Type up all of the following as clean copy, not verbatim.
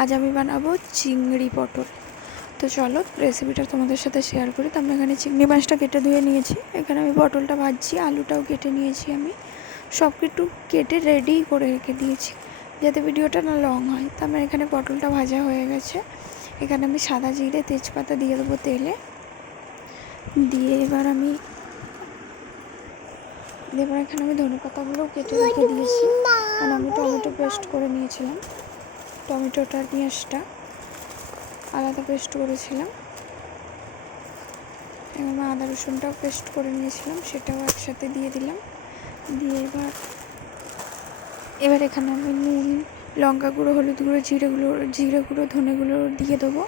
আজ আমি বানাবো চিংড়ি পটল। তো চলো রেসিপিটা তোমাদের সাথে শেয়ার করি। তো আমরা এখানে চিংড়ি মাছটা কেটে ধুয়ে নিয়েছি, এখানে আমি পটলটা ভাজছি, আলুটাও কেটে নিয়েছি, আমি সব কিছু কেটে রেডি করে রেখে দিয়েছি যাতে ভিডিওটা না লং হয়। তো আমার এখানে পটলটা ভাজা হয়ে গেছে, এখানে আমি সাদা জিরে তেজপাতা দিয়ে দেবো তেলে, দিয়ে এবার এখানে আমি ধনে পাতাগুলোও কেটে রেখে দিয়েছি, কারণ আমি টমেটো পেস্ট করে নিয়েছিলাম, টমেটোটার পেঁয়াজটা আলাদা পেস্ট করেছিলাম, এবং আদা রসুনটাও পেস্ট করে নিয়েছিলাম, সেটাও একসাথে দিয়ে দিলাম। দিয়ে এবার এখানে আমি নুন, লঙ্কা গুঁড়ো, হলুদ গুঁড়ো, জিরে গুঁড়ো, ধনে গুঁড়ো দিয়ে দেবো,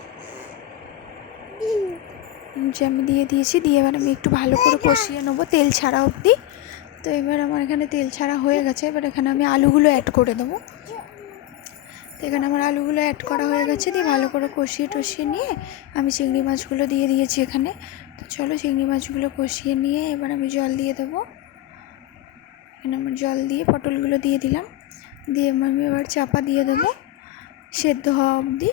যে আমি দিয়ে দিয়েছি। দিয়ে এবার আমি একটু ভালো করে কষিয়ে নেবো তেল ছাড়া অবধি। তো এবার আমার এখানে তেল ছাড়া হয়ে গেছে, এবার এখানে আমি আলুগুলো অ্যাড করে দেবো। তো এখানে আমার আলুগুলো অ্যাড করা হয়ে গেছে, দিয়ে ভালো করে কষিয়ে নিয়ে আমি চিংড়ি মাছগুলো দিয়ে দিয়েছি এখানে। তো চলো চিংড়ি মাছগুলো কষিয়ে নিয়ে এবার আমি জল দিয়ে দেবো। এখানে আমার জল দিয়ে পটলগুলো দিয়ে দিলাম, দিয়ে আমি এবার চাপা দিয়ে দেবো সেদ্ধ হওয়া অবধি।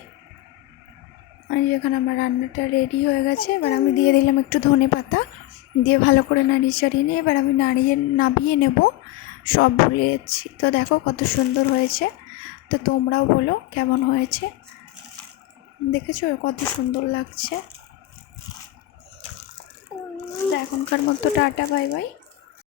আর যেখানে আমার রান্নাটা রেডি হয়ে গেছে, এবার আমি দিয়ে দিলাম একটু ধনে পাতা, দিয়ে ভালো করে নাড়িয়ে চাড়িয়ে নিয়ে এবার আমি নামিয়ে নেব। সব ভুলে যাচ্ছি। তো দেখো কত সুন্দর হয়েছে। তো তোমরাও বলো কেমন হয়েছে, দেখেছো কত সুন্দর লাগছে। এখনকার মতো টাটা, বাই বাই।